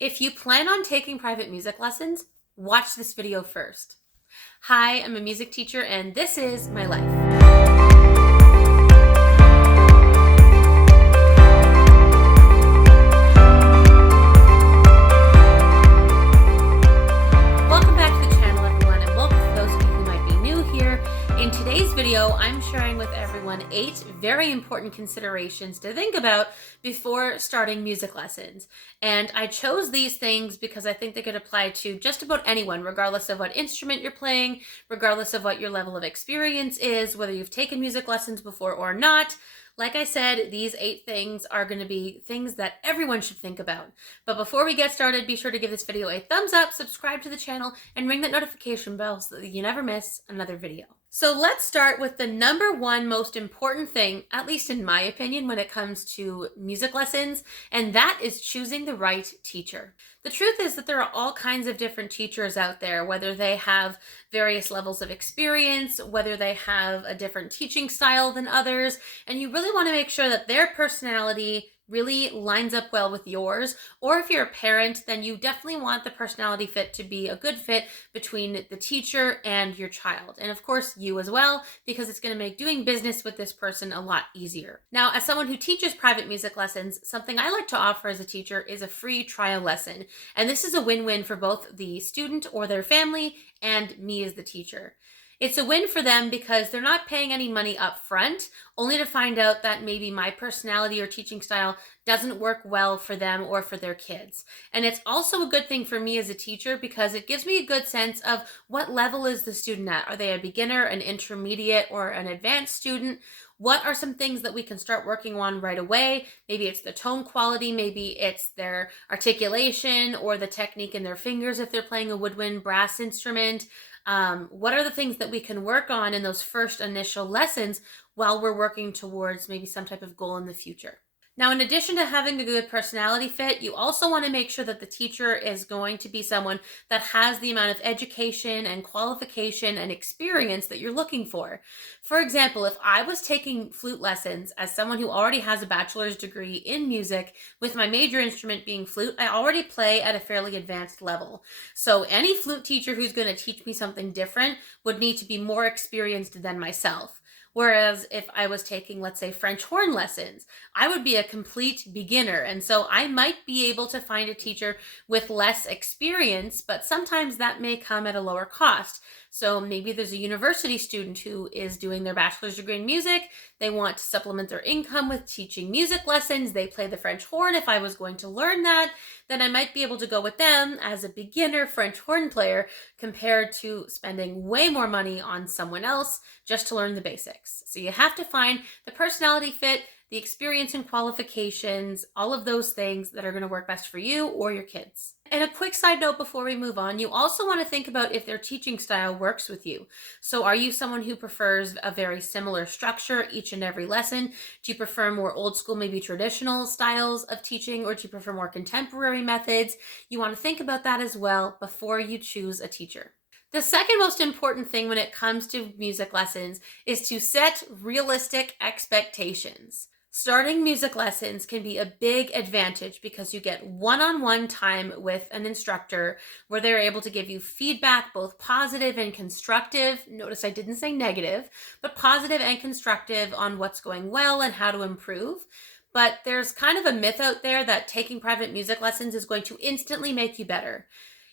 If you plan on taking private music lessons, watch this video first. Hi, I'm a music teacher and this is my life. Welcome back to the channel, everyone, and welcome to those of you who might be new here. In today's video, I'm sharing with everyone 8 very important considerations to think about before starting music lessons. And I chose these things because I think they could apply to just about anyone, regardless of what instrument you're playing, regardless of what your level of experience is, whether you've taken music lessons before or not. Like I said, these 8 things are going to be things that everyone should think about. But before we get started, be sure to give this video a thumbs up, subscribe to the channel, and ring that notification bell so that you never miss another video. So let's start with the number one most important thing, at least in my opinion, when it comes to music lessons, and that is choosing the right teacher. The truth is that there are all kinds of different teachers out there, whether they have various levels of experience, whether they have a different teaching style than others, and you really want to make sure that their personality really lines up well with yours. Or if you're a parent, then you definitely want the personality fit to be a good fit between the teacher and your child. And of course, you as well, because it's going to make doing business with this person a lot easier. Now, as someone who teaches private music lessons, something I like to offer as a teacher is a free trial lesson. And this is a win-win for both the student or their family and me as the teacher. It's a win for them because they're not paying any money up front, only to find out that maybe my personality or teaching style doesn't work well for them or for their kids. And it's also a good thing for me as a teacher because it gives me a good sense of what level is the student at. Are they a beginner, an intermediate, or an advanced student? What are some things that we can start working on right away? Maybe it's the tone quality, maybe it's their articulation or the technique in their fingers if they're playing a woodwind brass instrument. What are the things that we can work on in those first initial lessons while we're working towards maybe some type of goal in the future? Now, in addition to having a good personality fit, you also want to make sure that the teacher is going to be someone that has the amount of education and qualification and experience that you're looking for. For example, if I was taking flute lessons as someone who already has a bachelor's degree in music, with my major instrument being flute, I already play at a fairly advanced level. So any flute teacher who's going to teach me something different would need to be more experienced than myself. Whereas if I was taking, let's say, French horn lessons, I would be a complete beginner. And so I might be able to find a teacher with less experience, but sometimes that may come at a lower cost. So maybe there's a university student who is doing their bachelor's degree in music. They want to supplement their income with teaching music lessons. They play the French horn. If I was going to learn that, then I might be able to go with them as a beginner French horn player compared to spending way more money on someone else just to learn the basics. So you have to find the personality fit, the experience and qualifications, all of those things that are going to work best for you or your kids. And a quick side note before we move on, you also want to think about if their teaching style works with you. So are you someone who prefers a very similar structure each and every lesson? Do you prefer more old school, maybe traditional styles of teaching, or do you prefer more contemporary methods? You want to think about that as well before you choose a teacher. The second most important thing when it comes to music lessons is to set realistic expectations. Starting music lessons can be a big advantage because you get one-on-one time with an instructor where they're able to give you feedback, both positive and constructive. Notice I didn't say negative, but positive and constructive on what's going well and how to improve. But there's kind of a myth out there that taking private music lessons is going to instantly make you better.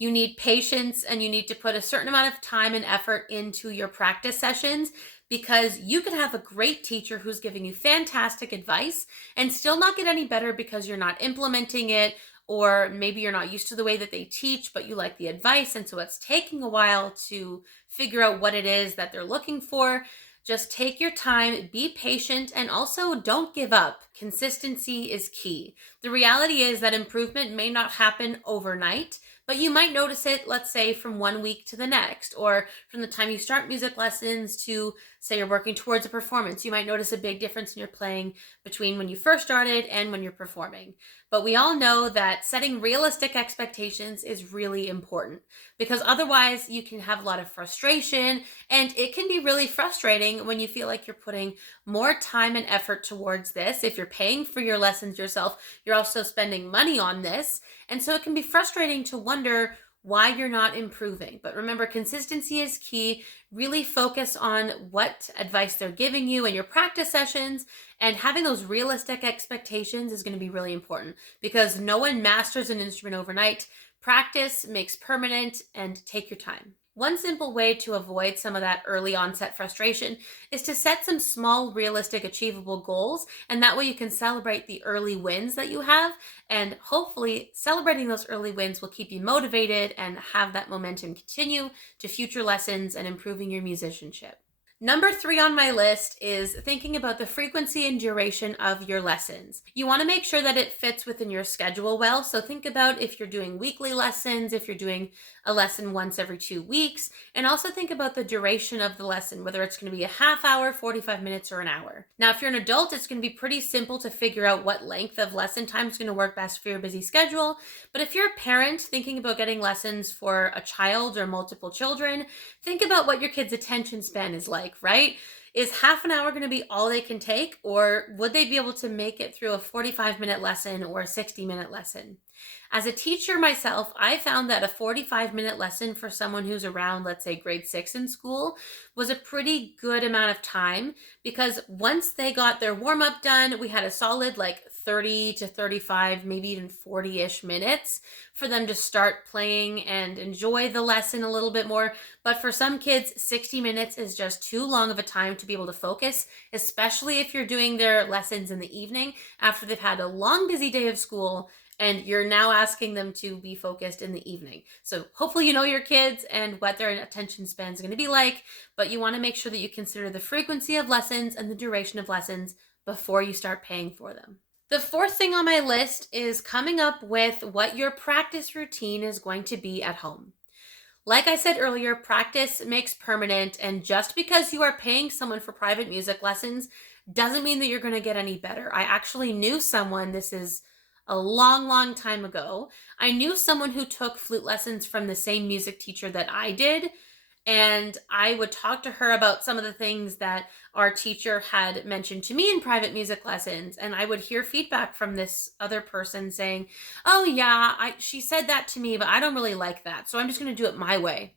You need patience and you need to put a certain amount of time and effort into your practice sessions because you could have a great teacher who's giving you fantastic advice and still not get any better because you're not implementing it, or maybe you're not used to the way that they teach, but you like the advice and so it's taking a while to figure out what it is that they're looking for. Just take your time, be patient, and also don't give up. Consistency is key. The reality is that improvement may not happen overnight, But you might notice it, let's say, from one week to the next, or from the time you start music lessons to, say, you're working towards a performance. You might notice a big difference in your playing between when you first started and when you're performing. But we all know that setting realistic expectations is really important, because otherwise you can have a lot of frustration, and it can be really frustrating when you feel like you're putting more time and effort towards this. If you're paying for your lessons yourself, you're also spending money on this. And so it can be frustrating to wonder why you're not improving. But remember, consistency is key. Really focus on what advice they're giving you in your practice sessions, and having those realistic expectations is going to be really important, because no one masters an instrument overnight. Practice makes permanent, and take your time. One simple way to avoid some of that early onset frustration is to set some small, realistic, achievable goals, and that way you can celebrate the early wins that you have, and hopefully celebrating those early wins will keep you motivated and have that momentum continue to future lessons and improving your musicianship. Number 3 on my list is thinking about the frequency and duration of your lessons. You want to make sure that it fits within your schedule well. So think about if you're doing weekly lessons, if you're doing a lesson once every 2 weeks, and also think about the duration of the lesson, whether it's going to be a half hour, 45 minutes, or an hour. Now, if you're an adult, it's going to be pretty simple to figure out what length of lesson time is going to work best for your busy schedule. But if you're a parent thinking about getting lessons for a child or multiple children, think about what your kid's attention span is like, right? Is half an hour going to be all they can take, or would they be able to make it through a 45-minute lesson or a 60-minute lesson? As a teacher myself, I found that a 45-minute lesson for someone who's around, let's say, grade 6 in school was a pretty good amount of time, because once they got their warm-up done, we had a solid 30 to 35, maybe even 40-ish minutes for them to start playing and enjoy the lesson a little bit more. But for some kids, 60 minutes is just too long of a time to be able to focus, especially if you're doing their lessons in the evening after they've had a long, busy day of school, and you're now asking them to be focused in the evening. So hopefully you know your kids and what their attention span is going to be like, but you want to make sure that you consider the frequency of lessons and the duration of lessons before you start paying for them. The 4th thing on my list is coming up with what your practice routine is going to be at home. Like I said earlier, practice makes permanent, and just because you are paying someone for private music lessons doesn't mean that you're going to get any better. I actually knew someone, this is a long time ago, I knew someone who took flute lessons from the same music teacher that I did, and I would talk to her about some of the things that our teacher had mentioned to me in private music lessons, and I would hear feedback from this other person saying, oh yeah, she said that to me, but I don't really like that, so I'm just going to do it my way.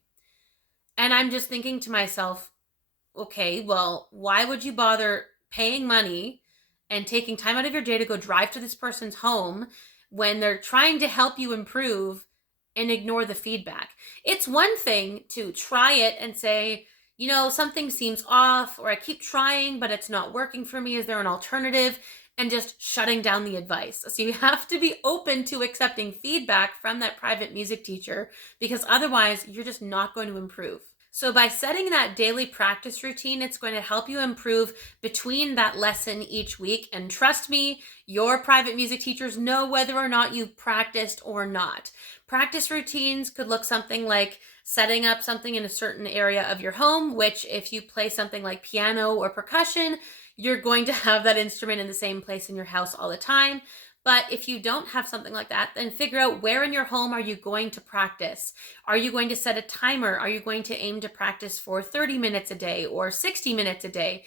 And I'm just thinking to myself, okay, well, why would you bother paying money and taking time out of your day to go drive to this person's home when they're trying to help you improve and ignore the feedback? It's one thing to try it and say, something seems off, or I keep trying, but it's not working for me. Is there an alternative? And just shutting down the advice. So you have to be open to accepting feedback from that private music teacher, because otherwise you're just not going to improve. So by setting that daily practice routine, it's going to help you improve between that lesson each week. And trust me, your private music teachers know whether or not you practiced or not. Practice routines could look something like setting up something in a certain area of your home, which if you play something like piano or percussion, you're going to have that instrument in the same place in your house all the time. But if you don't have something like that, then figure out where in your home are you going to practice. Are you going to set a timer? Are you going to aim to practice for 30 minutes a day or 60 minutes a day?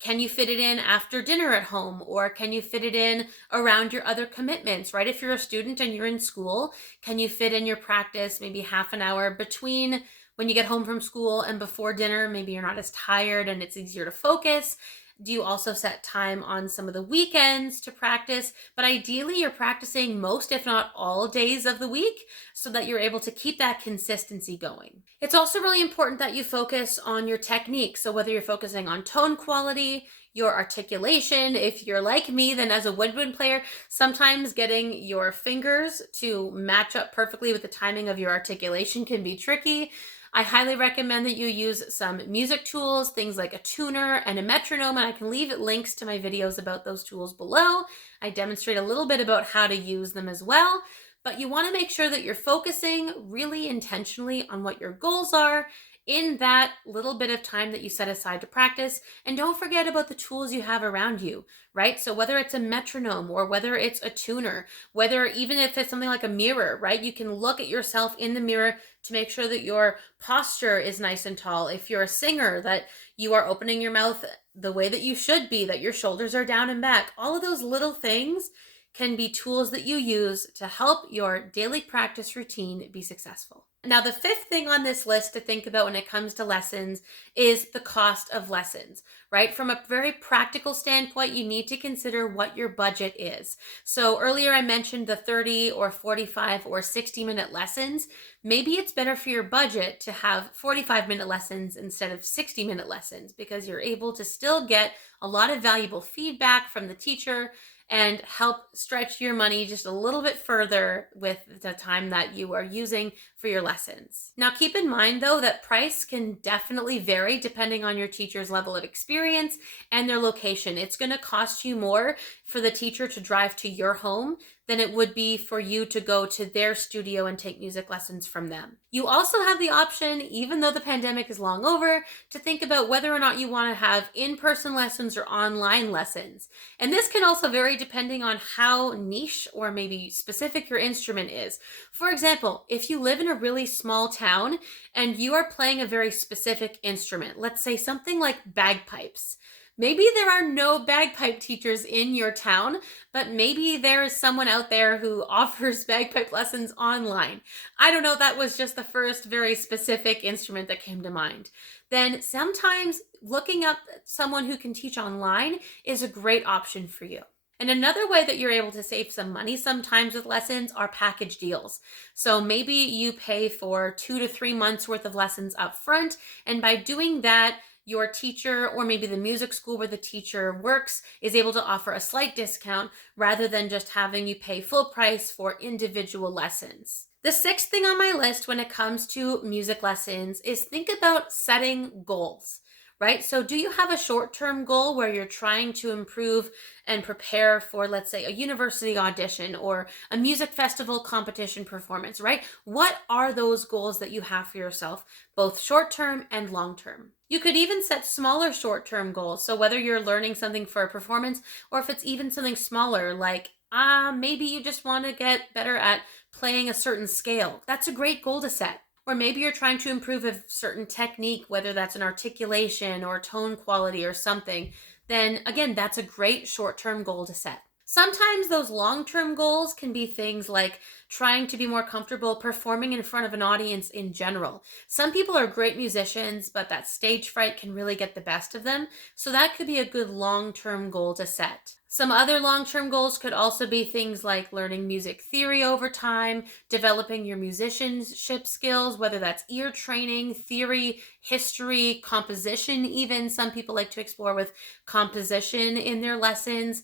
Can you fit it in after dinner at home, or can you fit it in around your other commitments, right? If you're a student and you're in school, can you fit in your practice maybe half an hour between when you get home from school and before dinner? Maybe you're not as tired and it's easier to focus. Do you also set time on some of the weekends to practice? But ideally, you're practicing most, if not all, days of the week so that you're able to keep that consistency going. It's also really important that you focus on your technique. So whether you're focusing on tone quality, your articulation, if you're like me, then as a woodwind player, sometimes getting your fingers to match up perfectly with the timing of your articulation can be tricky. I highly recommend that you use some music tools, things like a tuner and a metronome, and I can leave links to my videos about those tools below. I demonstrate a little bit about how to use them as well. but you want to make sure that you're focusing really intentionally on what your goals are in that little bit of time that you set aside to practice. And don't forget about the tools you have around you, right? So whether it's a metronome or whether it's a tuner, whether even if it's something like a mirror, right? You can look at yourself in the mirror to make sure that your posture is nice and tall. If you're a singer, that you are opening your mouth the way that you should be, that your shoulders are down and back. All of those little things can be tools that you use to help your daily practice routine be successful. Now, the fifth thing on this list to think about when it comes to lessons is the cost of lessons, right? From a very practical standpoint, you need to consider what your budget is. So earlier I mentioned the 30 or 45 or 60-minute lessons. Maybe it's better for your budget to have 45-minute lessons instead of 60-minute lessons, because you're able to still get a lot of valuable feedback from the teacher and help stretch your money just a little bit further with the time that you are using for your lessons. Now, keep in mind, though, that price can definitely vary depending on your teacher's level of experience and their location. It's going to cost you more for the teacher to drive to your home than it would be for you to go to their studio and take music lessons from them. You also have the option, even though the pandemic is long over, to think about whether or not you want to have in-person lessons or online lessons. And this can also vary depending on how niche or maybe specific your instrument is. For example, if you live in a really small town and you are playing a very specific instrument, let's say something like bagpipes. Maybe there are no bagpipe teachers in your town, but maybe there is someone out there who offers bagpipe lessons online. I don't know, that was just the first very specific instrument that came to mind. Then sometimes looking up someone who can teach online is a great option for you. And another way that you're able to save some money sometimes with lessons are package deals. So maybe you pay for 2 to 3 months worth of lessons up front, and by doing that, your teacher or maybe the music school where the teacher works is able to offer a slight discount rather than just having you pay full price for individual lessons. The sixth thing on my list when it comes to music lessons is think about setting goals, right? So do you have a short-term goal where you're trying to improve and prepare for, let's say, a university audition or a music festival competition performance, right? What are those goals that you have for yourself, both short-term and long-term? You could even set smaller short-term goals. So whether you're learning something for a performance or if it's even something smaller, like maybe you just want to get better at playing a certain scale. That's a great goal to set. Or maybe you're trying to improve a certain technique, whether that's an articulation or tone quality or something. Then again, that's a great short-term goal to set. Sometimes those long-term goals can be things like trying to be more comfortable performing in front of an audience in general. Some people are great musicians, but that stage fright can really get the best of them. So that could be a good long-term goal to set. Some other long-term goals could also be things like learning music theory over time, developing your musicianship skills, whether that's ear training, theory, history, composition even. Some people like to explore with composition in their lessons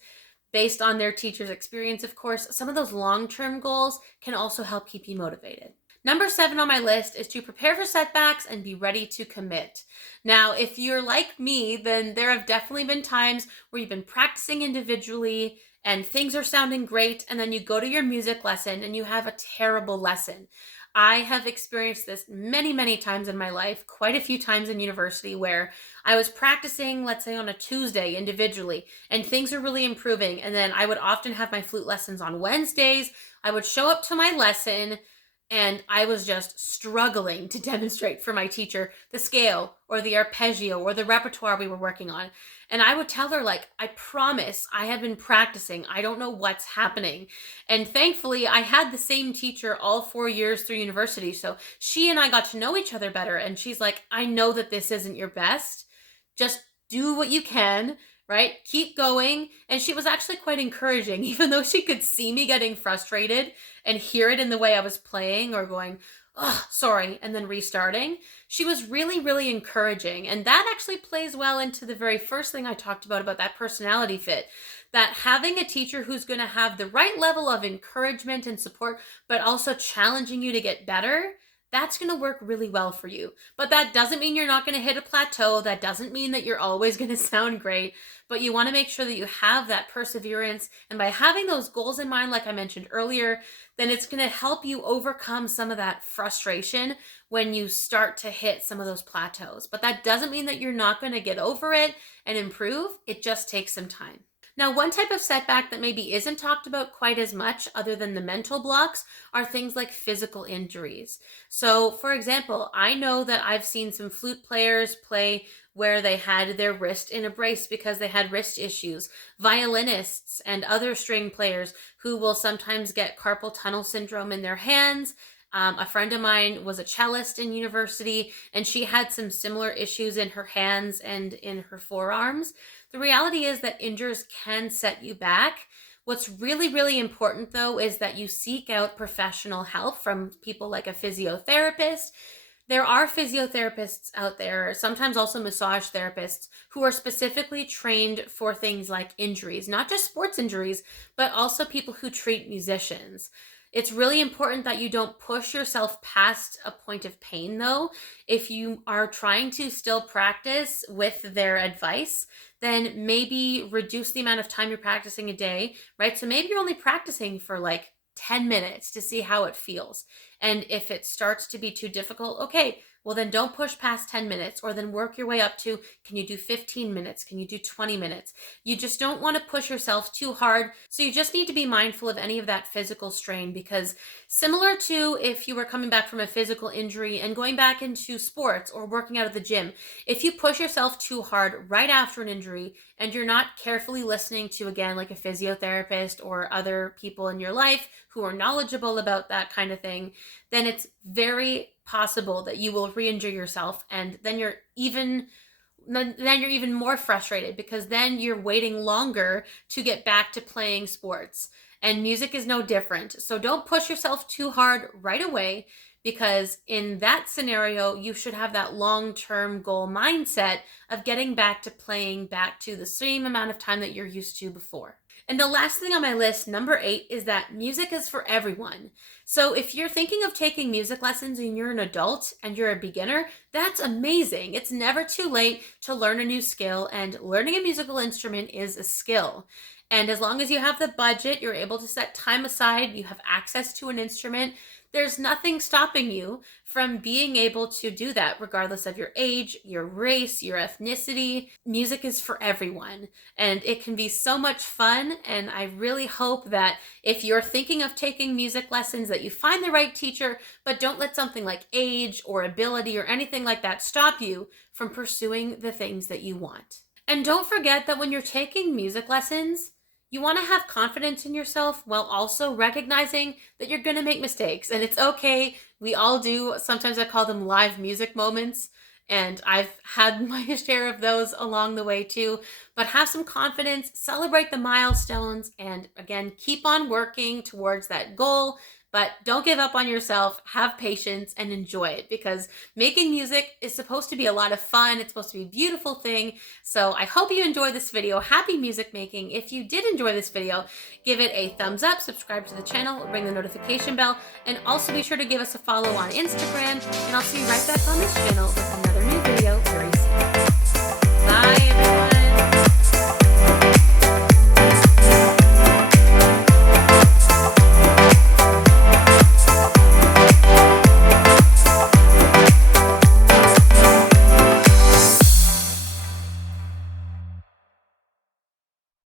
based on their teacher's experience, of course. Some of those long-term goals can also help keep you motivated. Number 7 on my list is to prepare for setbacks and be ready to commit. Now, if you're like me, then there have definitely been times where you've been practicing individually and things are sounding great, and then you go to your music lesson and you have a terrible lesson. I have experienced this many, many times in my life, quite a few times in university, where I was practicing, let's say on a Tuesday individually, and things are really improving. And then I would often have my flute lessons on Wednesdays. I would show up to my lesson and I was just struggling to demonstrate for my teacher the scale or the arpeggio or the repertoire we were working on. And I would tell her, like, I promise I have been practicing. I don't know what's happening. And thankfully, I had the same teacher all 4 years through university. So she and I got to know each other better. And she's like, I know that this isn't your best. Just do what you can, right? Keep going. And she was actually quite encouraging, even though she could see me getting frustrated and hear it in the way I was playing or going, oh, sorry, and then restarting. She was really, really encouraging. And that actually plays well into the very first thing I talked about that personality fit. That having a teacher who's going to have the right level of encouragement and support, but also challenging you to get better, that's going to work really well for you. But that doesn't mean you're not going to hit a plateau. That doesn't mean that you're always going to sound great, but you want to make sure that you have that perseverance. And by having those goals in mind, like I mentioned earlier, then it's going to help you overcome some of that frustration when you start to hit some of those plateaus. But that doesn't mean that you're not going to get over it and improve. It just takes some time. Now, one type of setback that maybe isn't talked about quite as much, other than the mental blocks, are things like physical injuries. So, for example, I know that I've seen some flute players play where they had their wrist in a brace because they had wrist issues. Violinists and other string players who will sometimes get carpal tunnel syndrome in their hands. A friend of mine was a cellist in university, and she had some similar issues in her hands and in her forearms. The reality is that injuries can set you back. What's really, really important, though, is that you seek out professional help from people like a physiotherapist. There are physiotherapists out there, sometimes also massage therapists, who are specifically trained for things like injuries, not just sports injuries, but also people who treat musicians. It's really important that you don't push yourself past a point of pain, though. If you are trying to still practice with their advice, then maybe reduce the amount of time you're practicing a day, right? So maybe you're only practicing for like 10 minutes to see how it feels. And if it starts to be too difficult, okay, well then don't push past 10 minutes, or then work your way up to, can you do 15 minutes? Can you do 20 minutes? You just don't want to push yourself too hard. So you just need to be mindful of any of that physical strain, because similar to if you were coming back from a physical injury and going back into sports or working out at the gym, if you push yourself too hard right after an injury and you're not carefully listening to, again, like a physiotherapist or other people in your life who are knowledgeable about that kind of thing, then it's very possible that you will re-injure yourself, and then you're even more frustrated, because then you're waiting longer to get back to playing sports. And music is no different. So don't push yourself too hard right away, because in that scenario, you should have that long-term goal mindset of getting back to playing back to the same amount of time that you're used to before. And the last thing on my list, number 8, is that music is for everyone. So if you're thinking of taking music lessons and you're an adult and you're a beginner, that's amazing. It's never too late to learn a new skill, and learning a musical instrument is a skill. And as long as you have the budget, you're able to set time aside, you have access to an instrument, there's nothing stopping you from being able to do that, regardless of your age, your race, your ethnicity. Music is for everyone, and it can be so much fun. And I really hope that if you're thinking of taking music lessons, that you find the right teacher, but don't let something like age or ability or anything like that stop you from pursuing the things that you want. And don't forget that when you're taking music lessons, you want to have confidence in yourself while also recognizing that you're going to make mistakes. And it's okay. We all do. Sometimes I call them live music moments. And I've had my share of those along the way too. But have some confidence, celebrate the milestones, and again, keep on working towards that goal. But don't give up on yourself, have patience, and enjoy it, because making music is supposed to be a lot of fun. It's supposed to be a beautiful thing. So I hope you enjoyed this video. Happy music making. If you did enjoy this video, give it a thumbs up, subscribe to the channel, ring the notification bell, and also be sure to give us a follow on Instagram. And I'll see you right back on this channel with another new video very soon.